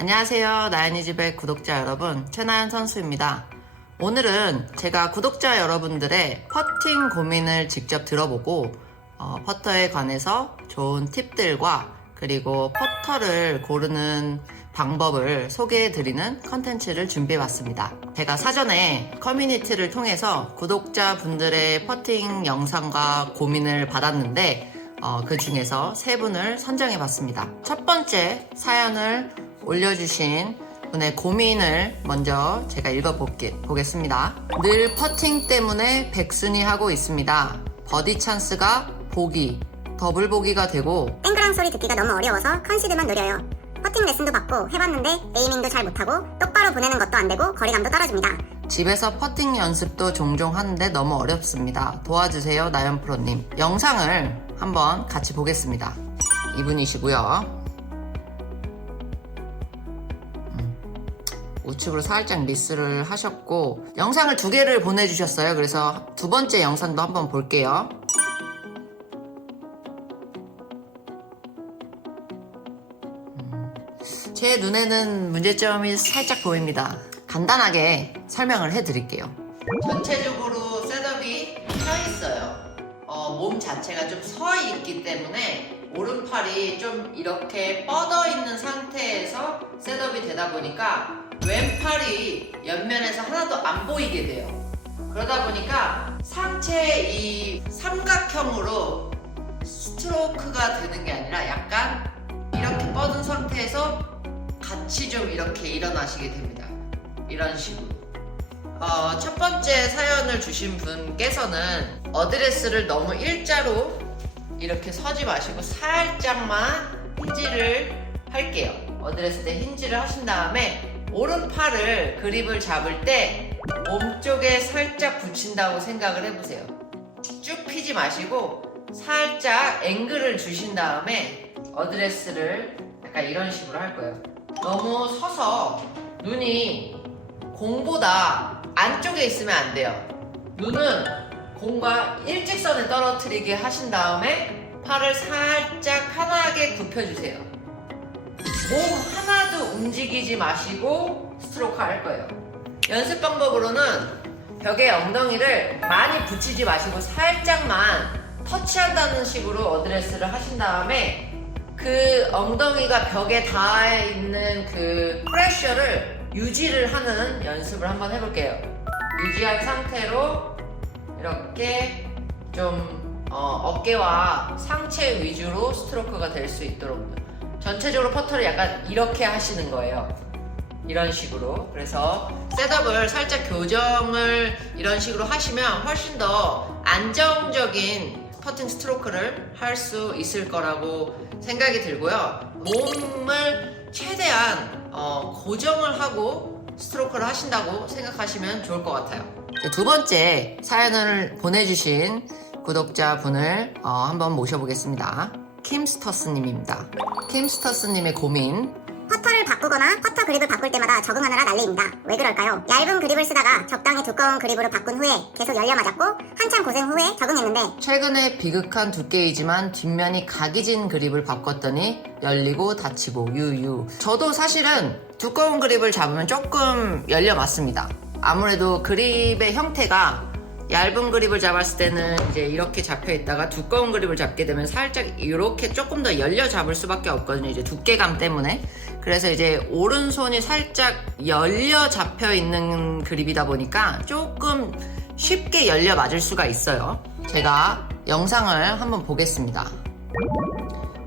안녕하세요. 나연이집의 구독자 여러분, 최나연 선수입니다. 오늘은 제가 구독자 여러분들의 퍼팅 고민을 직접 들어보고 퍼터에 관해서 좋은 팁들과 그리고 퍼터를 고르는 방법을 소개해드리는 컨텐츠를 준비해봤습니다. 제가 사전에 커뮤니티를 통해서 구독자분들의 퍼팅 영상과 고민을 받았는데 그 중에서 3분을 선정해봤습니다. 첫 번째 사연을 올려주신 분의 고민을 먼저 제가 읽어보겠습니다. 늘 퍼팅 때문에 백순위 하고 있습니다. 버디 찬스가 보기, 더블 보기가 되고 땡그랑 소리 듣기가 너무 어려워서 컨시드만 노려요. 퍼팅 레슨도 받고 해봤는데 에이밍도 잘 못하고 똑바로 보내는 것도 안되고 거리감도 떨어집니다. 집에서 퍼팅 연습도 종종 하는데 너무 어렵습니다. 도와주세요, 나연 프로님. 영상을 한번 같이 보겠습니다. 이분이시고요. 우측으로 살짝 미스를 하셨고 영상을 2개를 보내주셨어요. 그래서 두 번째 영상도 한번 볼게요. 제 눈에는 문제점이 살짝 보입니다. 간단하게 설명을 해드릴게요. 전체적으로 셋업이 서 있어요. 몸 자체가 좀 서 있기 때문에 오른팔이 좀 이렇게 뻗어 있는 상태에서 셋업이 되다 보니까 왼팔이 옆면에서 하나도 안 보이게 돼요. 그러다 보니까 상체 이 삼각형으로 스트로크가 되는 게 아니라 약간 이렇게 뻗은 상태에서 같이 좀 이렇게 일어나시게 됩니다. 이런 식으로. 첫 번째 사연을 주신 분께서는 어드레스를 너무 일자로 이렇게 서지 마시고 살짝만 힌지를 할게요. 어드레스 때 힌지를 하신 다음에 오른팔을 그립을 잡을 때 몸쪽에 살짝 붙인다고 생각을 해보세요. 쭉 피지 마시고 살짝 앵글을 주신 다음에 어드레스를 약간 이런 식으로 할 거예요. 너무 서서 눈이 공보다 안쪽에 있으면 안 돼요. 눈은 공과 일직선에 떨어뜨리게 하신 다음에 팔을 살짝 편하게 굽혀주세요. 몸 하나도 움직이지 마시고 스트로크 할 거예요. 연습 방법으로는 벽에 엉덩이를 많이 붙이지 마시고 살짝만 터치한다는 식으로 어드레스를 하신 다음에 그 엉덩이가 벽에 닿아 있는 그 프레셔를 유지를 하는 연습을 한번 해볼게요. 유지한 상태로 이렇게 좀 어깨와 상체 위주로 스트로크가 될 수 있도록 전체적으로 퍼터를 약간 이렇게 하시는 거예요. 이런 식으로. 그래서 셋업을 살짝 교정을 이런 식으로 하시면 훨씬 더 안정적인 퍼팅 스트로크를 할 수 있을 거라고 생각이 들고요. 몸을 최대한 고정을 하고 스트로크를 하신다고 생각하시면 좋을 것 같아요. 두 번째 사연을 보내주신 구독자분을 한번 모셔보겠습니다. 킴스터스님입니다. 킴스터스님의 고민. 퍼터를 바꾸거나 퍼터 그립을 바꿀 때마다 적응하느라 난리입니다. 왜 그럴까요? 얇은 그립을 쓰다가 적당히 두꺼운 그립으로 바꾼 후에 계속 열려 맞았고 한참 고생 후에 적응했는데 최근에 비극한 두께이지만 뒷면이 각이진 그립을 바꿨더니 열리고 닫히고 유유. 저도 사실은 두꺼운 그립을 잡으면 조금 열려 맞습니다. 아무래도 그립의 형태가 얇은 그립을 잡았을 때는 이제 이렇게 잡혀 있다가 두꺼운 그립을 잡게 되면 살짝 이렇게 조금 더 열려 잡을 수밖에 없거든요. 이제 두께감 때문에. 그래서 이제 오른손이 살짝 열려 잡혀 있는 그립이다 보니까 조금 쉽게 열려 맞을 수가 있어요. 제가 영상을 한번 보겠습니다.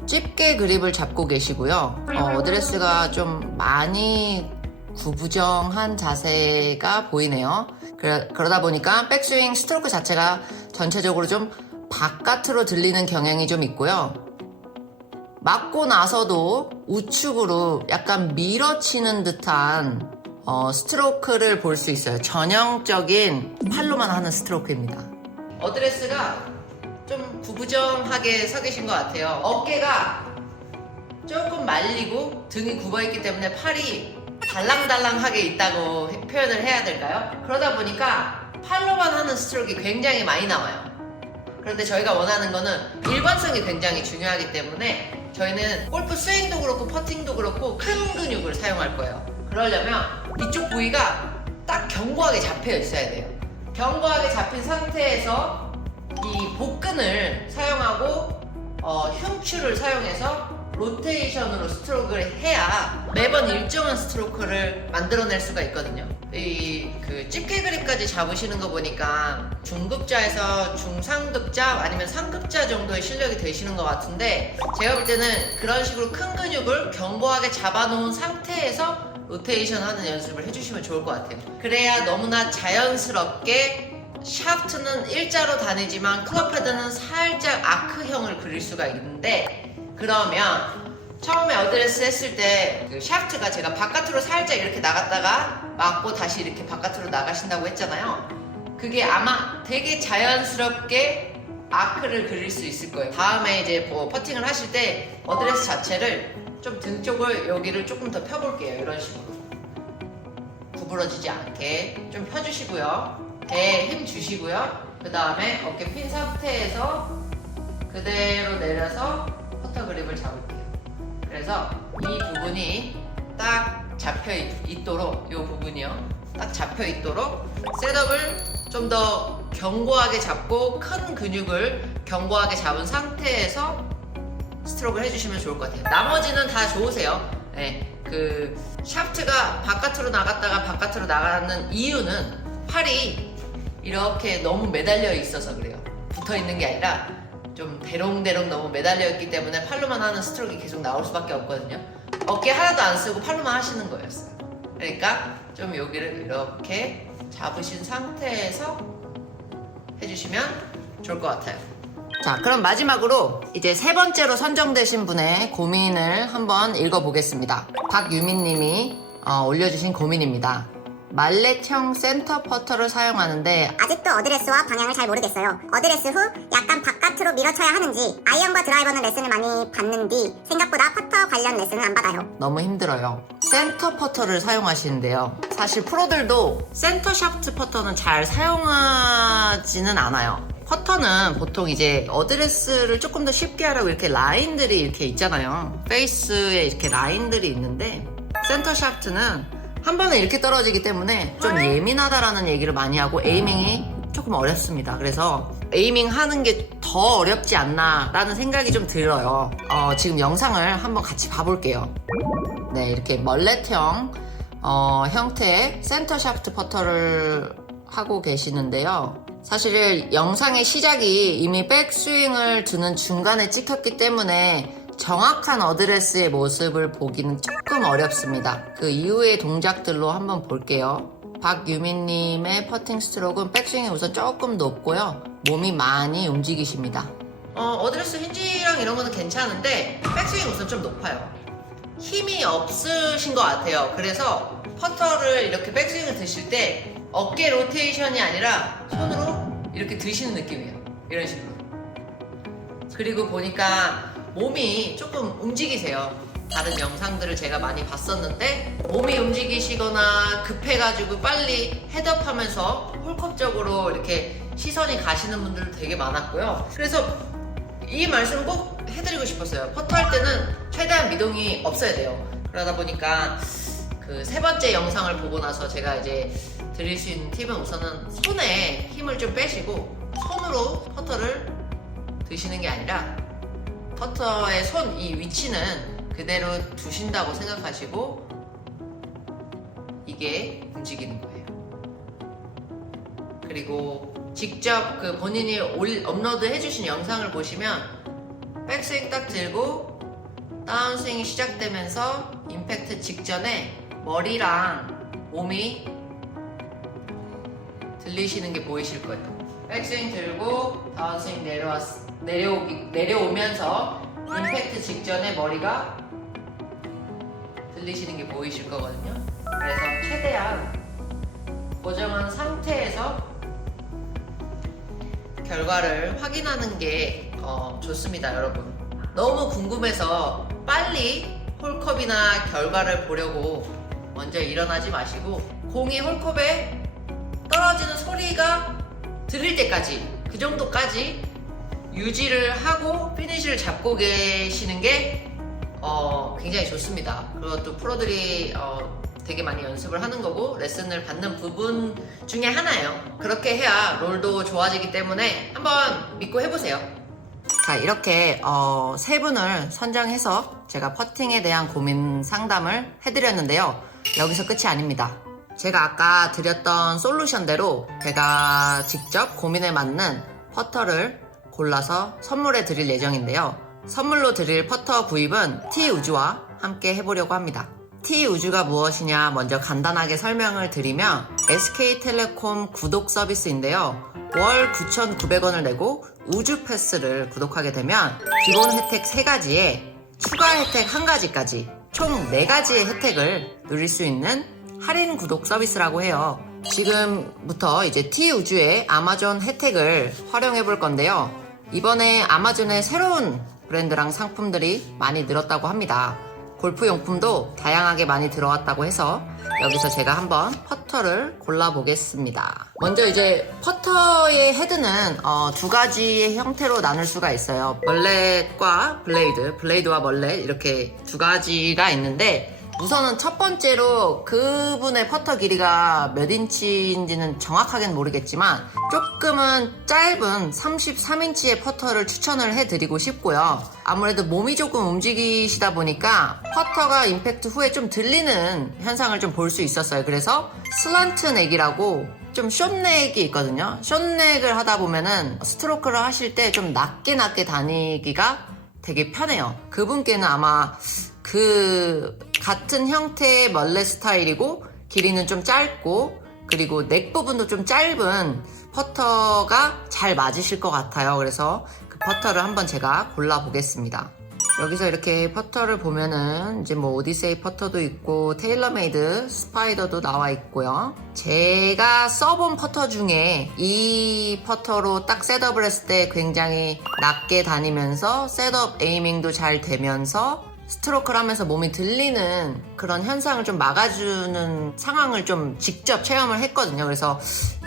집게 그립을 잡고 계시고요. 어드레스가 좀 많이 구부정한 자세가 보이네요. 그러다 보니까 백스윙 스트로크 자체가 전체적으로 좀 바깥으로 들리는 경향이 좀 있고요. 맞고 나서도 우측으로 약간 밀어치는 듯한 스트로크를 볼 수 있어요. 전형적인 팔로만 하는 스트로크입니다. 어드레스가 좀 구부정하게 서 계신 것 같아요. 어깨가 조금 말리고 등이 굽어있기 때문에 팔이 달랑달랑하게 있다고 표현을 해야 될까요? 그러다 보니까 팔로만 하는 스트로크가 굉장히 많이 나와요. 그런데 저희가 원하는 거는 일관성이 굉장히 중요하기 때문에 저희는 골프 스윙도 그렇고 퍼팅도 그렇고 큰 근육을 사용할 거예요. 그러려면 이쪽 부위가 딱 견고하게 잡혀 있어야 돼요. 견고하게 잡힌 상태에서 이 복근을 사용하고 흉추를 사용해서 로테이션으로 스트로크를 해야 매번 일정한 스트로크를 만들어낼 수가 있거든요. 그 집게 그립까지 잡으시는 거 보니까 중급자에서 중상급자 아니면 상급자 정도의 실력이 되시는 것 같은데, 제가 볼 때는 그런 식으로 큰 근육을 견고하게 잡아놓은 상태에서 로테이션 하는 연습을 해주시면 좋을 것 같아요. 그래야 너무나 자연스럽게 샤프트는 일자로 다니지만 클럽 헤드는 살짝 아크형을 그릴 수가 있는데, 그러면 처음에 어드레스 했을 때 그 샤프트가 제가 바깥으로 살짝 이렇게 나갔다가 맞고 다시 이렇게 바깥으로 나가신다고 했잖아요. 그게 아마 되게 자연스럽게 아크를 그릴 수 있을 거예요. 다음에 이제 뭐 퍼팅을 하실 때 어드레스 자체를 좀 등 쪽을 여기를 조금 더 펴볼게요. 이런 식으로 구부러지지 않게 좀 펴주시고요. 배에 힘 주시고요. 그 다음에 어깨 핀 상태에서 그대로 내려서 퍼터 그립을 잡을게요. 그래서 이 부분이 딱 잡혀 있도록, 이 부분이요, 딱 잡혀 있도록 셋업을 좀 더 견고하게 잡고 큰 근육을 견고하게 잡은 상태에서 스트로크를 해주시면 좋을 것 같아요. 나머지는 다 좋으세요. 네, 그 샤프트가 바깥으로 나갔다가 바깥으로 나가는 이유는 팔이 이렇게 너무 매달려 있어서 그래요. 붙어 있는 게 아니라 좀 대롱대롱 너무 매달려 있기 때문에 팔로만 하는 스트로크가 계속 나올 수밖에 없거든요. 어깨 하나도 안 쓰고 팔로만 하시는 거였어요. 그러니까 좀 여기를 이렇게 잡으신 상태에서 해주시면 좋을 것 같아요. 자, 그럼 마지막으로 이제 세 번째로 선정되신 분의 고민을 한번 읽어보겠습니다. 박유민님이 올려주신 고민입니다. 말렛형 센터 퍼터를 사용하는데 아직도 어드레스와 방향을 잘 모르겠어요. 어드레스 후 약간 바깥으로 밀어쳐야 하는지, 아이언과 드라이버는 레슨을 많이 받는 뒤 생각보다 퍼터 관련 레슨을 안 받아요. 너무 힘들어요. 센터 퍼터를 사용하시는데요. 사실 프로들도 센터 샤프트 퍼터는 잘 사용하지는 않아요. 퍼터는 보통 이제 어드레스를 조금 더 쉽게 하라고 이렇게 라인들이 이렇게 있잖아요. 페이스에 이렇게 라인들이 있는데, 센터 샤프트는 한 번에 이렇게 떨어지기 때문에 좀 예민하다라는 얘기를 많이 하고 에이밍이 조금 어렵습니다. 그래서 에이밍 하는 게 더 어렵지 않나 라는 생각이 좀 들어요. 지금 영상을 한번 같이 봐볼게요. 네, 이렇게 멀렛형 형태의 센터 샤프트 퍼터를 하고 계시는데요. 사실 영상의 시작이 이미 백스윙을 두는 중간에 찍혔기 때문에 정확한 어드레스의 모습을 보기는 조금 어렵습니다. 그 이후의 동작들로 한번 볼게요. 박유민님의 퍼팅 스트로크는 백스윙이 우선 조금 높고요. 몸이 많이 움직이십니다. 어드레스 힌지랑 이런 거는 괜찮은데 백스윙이 우선 좀 높아요. 힘이 없으신 것 같아요. 그래서 퍼터를 이렇게 백스윙을 드실 때 어깨 로테이션이 아니라 손으로 이렇게 드시는 느낌이에요. 이런 식으로. 그리고 보니까 몸이 조금 움직이세요. 다른 영상들을 제가 많이 봤었는데 몸이 움직이시거나 급해가지고 빨리 헤드업하면서 홀컵적으로 이렇게 시선이 가시는 분들도 되게 많았고요. 그래서 이 말씀을 꼭 해드리고 싶었어요. 퍼터할 때는 최대한 미동이 없어야 돼요. 그러다 보니까 그 세 번째 영상을 보고 나서 제가 이제 드릴 수 있는 팁은 우선은 손에 힘을 좀 빼시고 손으로 퍼터를 드시는 게 아니라 퍼터의 손 이 위치는 그대로 두신다고 생각하시고 이게 움직이는 거예요. 그리고 직접 그 본인이 업로드 해주신 영상을 보시면 백스윙 딱 들고 다운스윙이 시작되면서 임팩트 직전에 머리랑 몸이 들리시는 게 보이실 거예요. 백스윙 들고 다운스윙 내려오면서 임팩트 직전에 머리가 들리시는 게 보이실 거거든요. 그래서 최대한 고정한 상태에서 결과를 확인하는 게 좋습니다, 여러분. 너무 궁금해서 빨리 홀컵이나 결과를 보려고 먼저 일어나지 마시고 공이 홀컵에 떨어지는 소리가 들릴 때까지, 그 정도까지 유지를 하고 피니쉬를 잡고 계시는 게 굉장히 좋습니다. 그리고 또 프로들이 되게 많이 연습을 하는 거고 레슨을 받는 부분 중에 하나예요. 그렇게 해야 롤도 좋아지기 때문에 한번 믿고 해보세요. 자, 이렇게 세 분을 선정해서 제가 퍼팅에 대한 고민 상담을 해드렸는데요. 여기서 끝이 아닙니다. 제가 아까 드렸던 솔루션대로 제가 직접 고민에 맞는 퍼터를 골라서 선물해 드릴 예정인데요. 선물로 드릴 퍼터 구입은 T-우즈와 함께 해보려고 합니다. T-우즈가 무엇이냐 먼저 간단하게 설명을 드리면 SK텔레콤 구독 서비스인데요. 월 9,900원을 내고 우주 패스를 구독하게 되면 기본 혜택 3가지에 추가 혜택 1가지까지 총 4가지의 혜택을 누릴 수 있는 할인 구독 서비스라고 해요. 지금부터 이제 T-우주의 아마존 혜택을 활용해 볼 건데요. 이번에 아마존에 새로운 브랜드랑 상품들이 많이 늘었다고 합니다. 골프 용품도 다양하게 많이 들어왔다고 해서 여기서 제가 한번 퍼터를 골라보겠습니다. 먼저 이제 퍼터의 헤드는 2가지의 형태로 나눌 수가 있어요. 멀렛과 블레이드와 멀렛 이렇게 2가지가 있는데 우선은 첫 번째로 그분의 퍼터 길이가 몇 인치인지는 정확하게는 모르겠지만 조금은 짧은 33인치의 퍼터를 추천을 해드리고 싶고요. 아무래도 몸이 조금 움직이시다 보니까 퍼터가 임팩트 후에 좀 들리는 현상을 좀 볼 수 있었어요. 그래서 슬란트 넥이라고 좀 숏넥이 있거든요. 숏넥을 하다 보면은 스트로크를 하실 때 좀 낮게 다니기가 되게 편해요. 그분께는 아마 그 같은 형태의 멀렛 스타일이고 길이는 좀 짧고 그리고 넥 부분도 좀 짧은 퍼터가 잘 맞으실 것 같아요. 그래서 그 퍼터를 한번 제가 골라보겠습니다. 여기서 이렇게 퍼터를 보면은 이제 뭐 오디세이 퍼터도 있고 테일러메이드 스파이더도 나와 있고요. 제가 써본 퍼터 중에 이 퍼터로 딱 셋업을 했을 때 굉장히 낮게 다니면서 셋업 에이밍도 잘 되면서 스트로크를 하면서 몸이 들리는 그런 현상을 좀 막아주는 상황을 좀 직접 체험을 했거든요. 그래서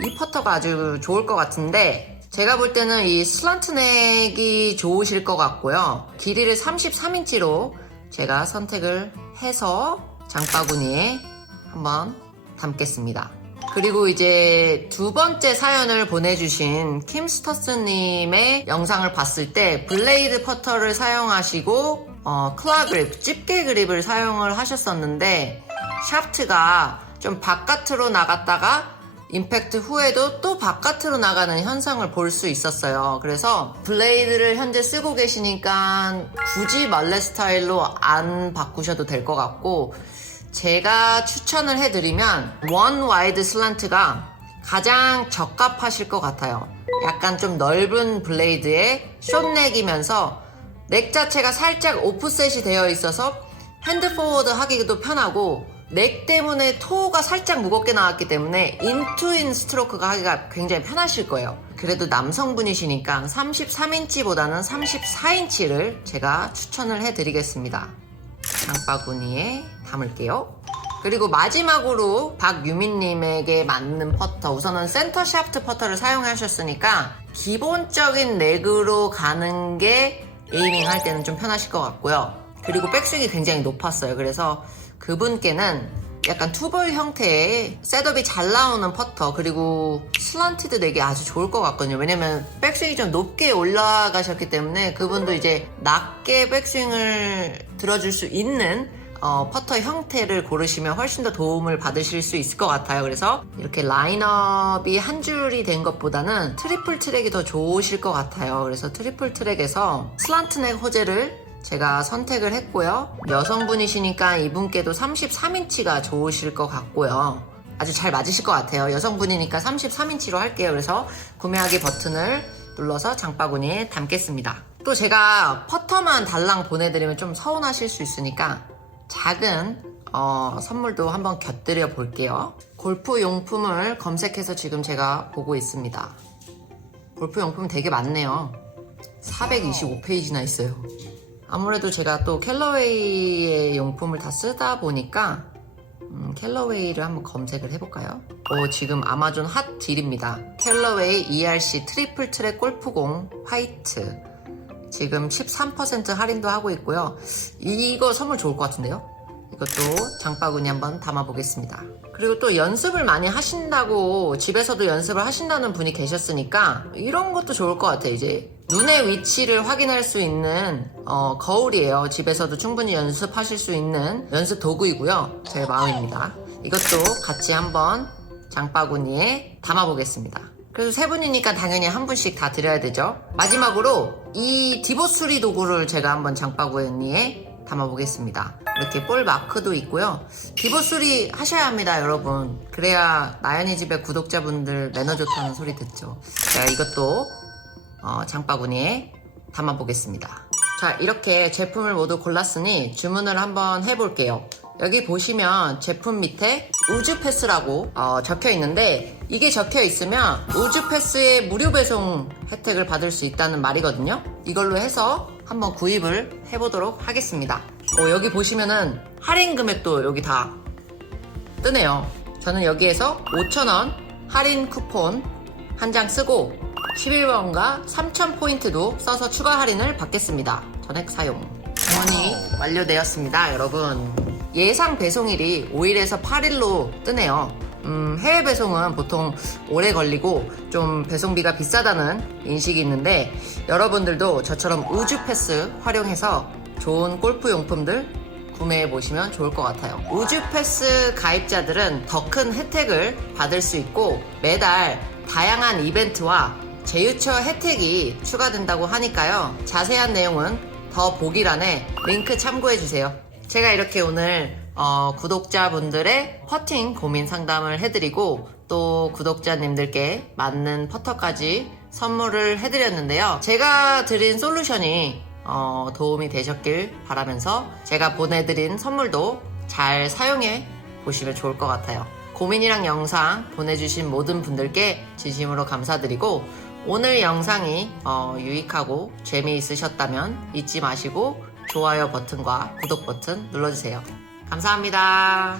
이 퍼터가 아주 좋을 것 같은데 제가 볼 때는 이 슬란트 넥이 좋으실 것 같고요. 길이를 33인치로 제가 선택을 해서 장바구니에 한번 담겠습니다. 그리고 이제 두 번째 사연을 보내주신 킴스터스님의 영상을 봤을 때 블레이드 퍼터를 사용하시고 클라 그립, 집게 그립을 사용을 하셨었는데 샤프트가 좀 바깥으로 나갔다가 임팩트 후에도 또 바깥으로 나가는 현상을 볼 수 있었어요. 그래서 블레이드를 현재 쓰고 계시니까 굳이 멀렛 스타일로 안 바꾸셔도 될 것 같고 제가 추천을 해드리면 원 와이드 슬란트가 가장 적합하실 것 같아요. 약간 좀 넓은 블레이드에 숏넥이면서 넥 자체가 살짝 오프셋이 되어 있어서 핸드 포워드 하기도 편하고 넥 때문에 토가 살짝 무겁게 나왔기 때문에 인투인 스트로크가 하기가 굉장히 편하실 거예요. 그래도 남성분이시니까 33인치보다는 34인치를 제가 추천을 해드리겠습니다. 장바구니에 담을게요. 그리고 마지막으로 박유민님에게 맞는 퍼터, 우선은 센터 샤프트 퍼터를 사용하셨으니까 기본적인 넥으로 가는 게 에이밍 할 때는 좀 편하실 것 같고요. 그리고 백스윙이 굉장히 높았어요. 그래서 그분께는 약간 투볼 형태의 셋업이 잘 나오는 퍼터 그리고 슬란티드 넥이 아주 좋을 것 같거든요. 왜냐면 백스윙이 좀 높게 올라가셨기 때문에 그분도 이제 낮게 백스윙을 들어줄 수 있는 퍼터 형태를 고르시면 훨씬 더 도움을 받으실 수 있을 것 같아요. 그래서 이렇게 라인업이 한 줄이 된 것보다는 트리플 트랙이 더 좋으실 것 같아요. 그래서 트리플 트랙에서 슬란트 넥 호재를 제가 선택을 했고요. 여성분이시니까 이분께도 33인치가 좋으실 것 같고요. 아주 잘 맞으실 것 같아요. 여성분이니까 33인치로 할게요. 그래서 구매하기 버튼을 눌러서 장바구니에 담겠습니다. 또 제가 퍼터만 달랑 보내드리면 좀 서운하실 수 있으니까 작은 선물도 한번 곁들여 볼게요. 골프 용품을 검색해서 지금 제가 보고 있습니다. 골프 용품 되게 많네요. 425페이지나 있어요. 아무래도 제가 또 캘러웨이의 용품을 다 쓰다 보니까 캘러웨이를 한번 검색을 해볼까요? 지금 아마존 핫 딜입니다. 캘러웨이 ERC 트리플 트랙 골프공 화이트. 지금 13% 할인도 하고 있고요. 이거 선물 좋을 것 같은데요? 이것도 장바구니 한번 담아보겠습니다. 그리고 또 연습을 많이 하신다고 집에서도 연습을 하신다는 분이 계셨으니까 이런 것도 좋을 것 같아요. 이제 눈의 위치를 확인할 수 있는 거울이에요. 집에서도 충분히 연습하실 수 있는 연습 도구이고요. 제 마음입니다. 이것도 같이 한번 장바구니에 담아보겠습니다. 그래서 세 분이니까 당연히 한 분씩 다 드려야 되죠. 마지막으로 이 디보수리 도구를 제가 한번 장바구니에 담아보겠습니다. 이렇게 볼 마크도 있고요. 디보수리 하셔야 합니다, 여러분. 그래야 나연이 집의 구독자분들 매너 좋다는 소리 듣죠. 제가 이것도 장바구니에 담아보겠습니다. 자, 이렇게 제품을 모두 골랐으니 주문을 한번 해볼게요. 여기 보시면 제품 밑에 우주패스라고 적혀 있는데, 이게 적혀 있으면 우주패스의 무료 배송 혜택을 받을 수 있다는 말이거든요. 이걸로 해서 한번 구입을 해보도록 하겠습니다. 여기 보시면은 할인 금액도 여기 다 뜨네요. 저는 여기에서 5,000원 할인 쿠폰 한 장 쓰고 11번과 3,000포인트도 써서 추가 할인을 받겠습니다. 전액 사용. 주문이 완료되었습니다, 여러분. 예상 배송일이 5일에서 8일로 뜨네요. 해외 배송은 보통 오래 걸리고 좀 배송비가 비싸다는 인식이 있는데, 여러분들도 저처럼 우주 패스 활용해서 좋은 골프 용품들 구매해 보시면 좋을 것 같아요. 우주 패스 가입자들은 더 큰 혜택을 받을 수 있고, 매달 다양한 이벤트와 제휴처 혜택이 추가된다고 하니까요. 자세한 내용은 더 보기란에 링크 참고해 주세요. 제가 이렇게 오늘 구독자분들의 퍼팅 고민 상담을 해드리고, 또 구독자님들께 맞는 퍼터까지 선물을 해드렸는데요. 제가 드린 솔루션이 도움이 되셨길 바라면서 제가 보내드린 선물도 잘 사용해 보시면 좋을 것 같아요. 고민이랑 영상 보내주신 모든 분들께 진심으로 감사드리고, 오늘 영상이 유익하고 재미있으셨다면 잊지 마시고 좋아요 버튼과 구독 버튼 눌러주세요. 감사합니다.